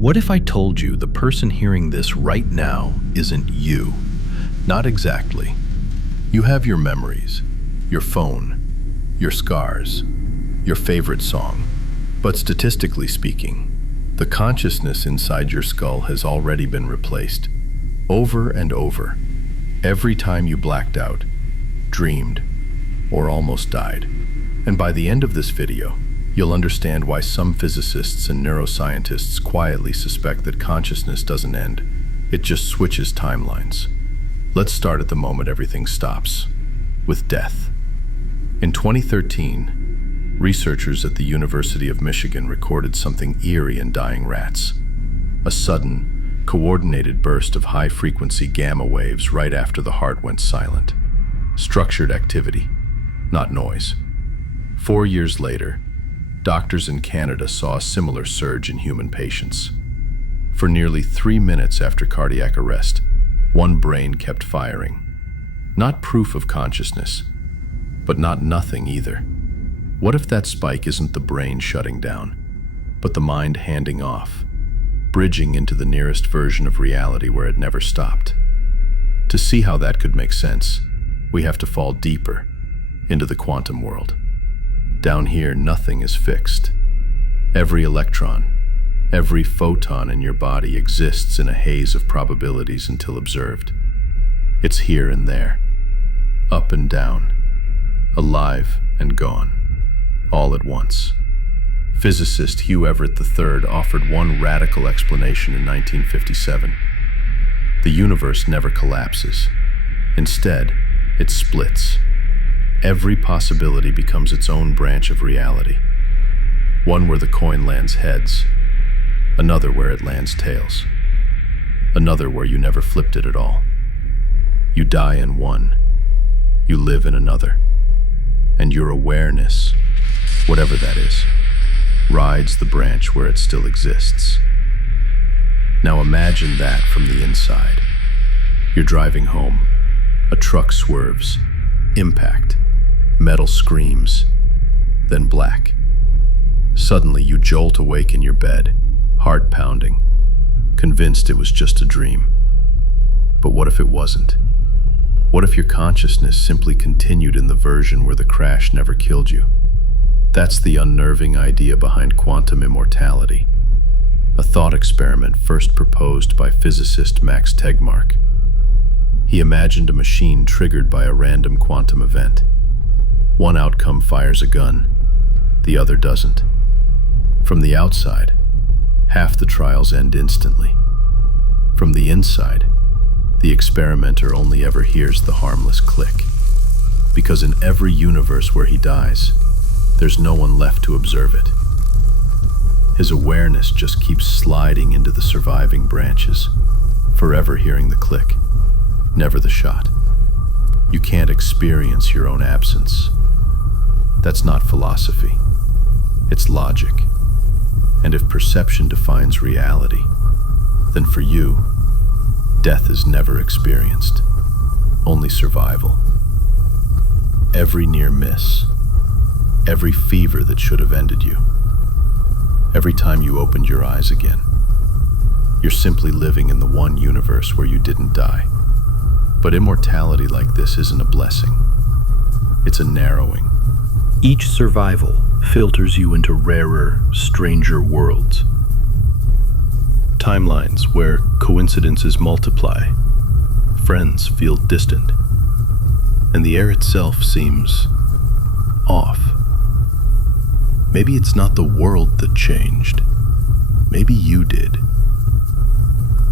What if I told you the person hearing this right now isn't you? Not exactly. You have your memories, your phone, your scars, your favorite song. But statistically speaking, the consciousness inside your skull has already been replaced. Over and over. Every time you blacked out, dreamed, or almost died. And by the end of this video, you'll understand why some physicists and neuroscientists quietly suspect that consciousness doesn't end. It just switches timelines. Let's start at the moment everything stops, with death. In 2013, researchers at the University of Michigan recorded something eerie in dying rats. A sudden, coordinated burst of high-frequency gamma waves right after the heart went silent. Structured activity, not noise. 4 years later, doctors in Canada saw a similar surge in human patients. For nearly 3 minutes after cardiac arrest, one brain kept firing. Not proof of consciousness, but not nothing either. What if that spike isn't the brain shutting down, but the mind handing off, bridging into the nearest version of reality where it never stopped? To see how that could make sense, we have to fall deeper into the quantum world. Down here, nothing is fixed. Every electron, every photon in your body exists in a haze of probabilities until observed. It's here and there, up and down, alive and gone, all at once. Physicist Hugh Everett III offered one radical explanation in 1957. The universe never collapses. Instead, it splits. Every possibility becomes its own branch of reality. One where the coin lands heads, another where it lands tails, another where you never flipped it at all. You die in one, you live in another, and your awareness, whatever that is, rides the branch where it still exists. Now imagine that from the inside. You're driving home, a truck swerves, impact. Metal screams, then black. Suddenly you jolt awake in your bed, heart pounding, convinced it was just a dream. But what if it wasn't? What if your consciousness simply continued in the version where the crash never killed you? That's the unnerving idea behind quantum immortality, a thought experiment first proposed by physicist Max Tegmark. He imagined a machine triggered by a random quantum event. One outcome fires a gun, the other doesn't. From the outside, half the trials end instantly. From the inside, the experimenter only ever hears the harmless click. Because in every universe where he dies, there's no one left to observe it. His awareness just keeps sliding into the surviving branches, forever hearing the click, never the shot. You can't experience your own absence. That's not philosophy. It's logic. And if perception defines reality, then for you, death is never experienced, only survival. Every near miss, every fever that should have ended you, every time you opened your eyes again, you're simply living in the one universe where you didn't die. But immortality like this isn't a blessing. It's a narrowing. Each survival filters you into rarer, stranger worlds. Timelines where coincidences multiply, friends feel distant, and the air itself seems off. Maybe it's not the world that changed. Maybe you did.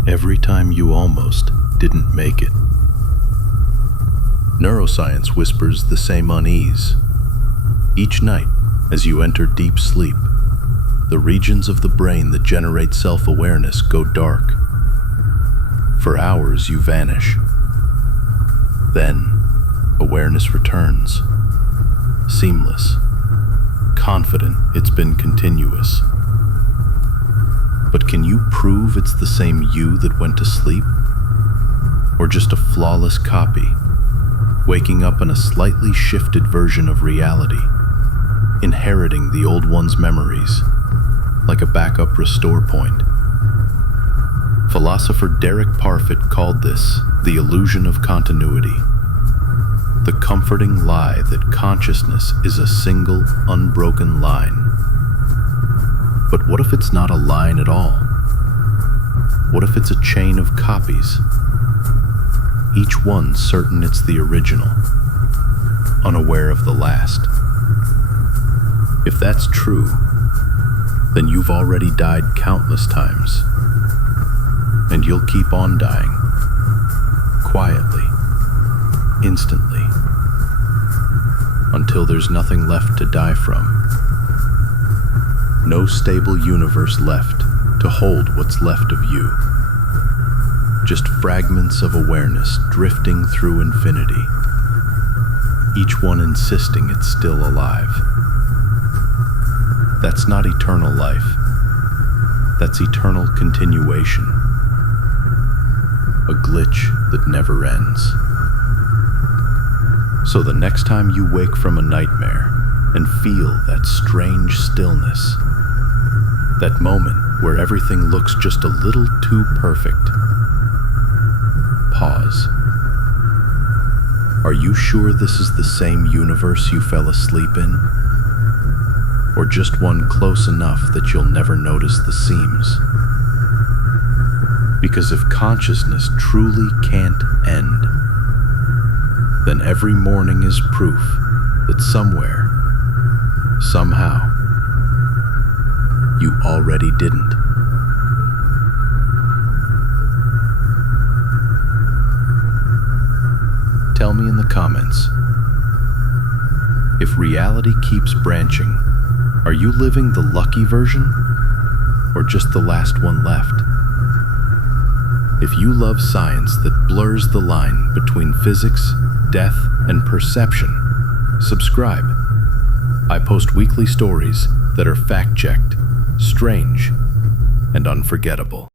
Every time you almost didn't make it. Neuroscience whispers the same unease. Each night, as you enter deep sleep, the regions of the brain that generate self-awareness go dark. For hours, you vanish. Then, awareness returns, seamless, confident it's been continuous. But can you prove it's the same you that went to sleep? Or just a flawless copy, waking up in a slightly shifted version of reality, inheriting the old one's memories, like a backup restore point, Philosopher Derek Parfit called this the illusion of continuity, the comforting lie that consciousness is a single, unbroken line. But what if it's not a line at all? What if it's a chain of copies, each one certain it's the original, unaware of the last? If that's true, then you've already died countless times, and you'll keep on dying, quietly, instantly, until there's nothing left to die from. No stable universe left to hold what's left of you. Just fragments of awareness drifting through infinity, each one insisting it's still alive. That's not eternal life. That's eternal continuation. A glitch that never ends. So the next time you wake from a nightmare and feel that strange stillness, that moment where everything looks just a little too perfect, pause. Are you sure this is the same universe you fell asleep in? Or just one close enough that you'll never notice the seams? Because if consciousness truly can't end, then every morning is proof that somewhere, somehow, you already didn't. Tell me in the comments, if reality keeps branching, are you living the lucky version, or just the last one left? If you love science that blurs the line between physics, death, and perception, subscribe. I post weekly stories that are fact-checked, strange, and unforgettable.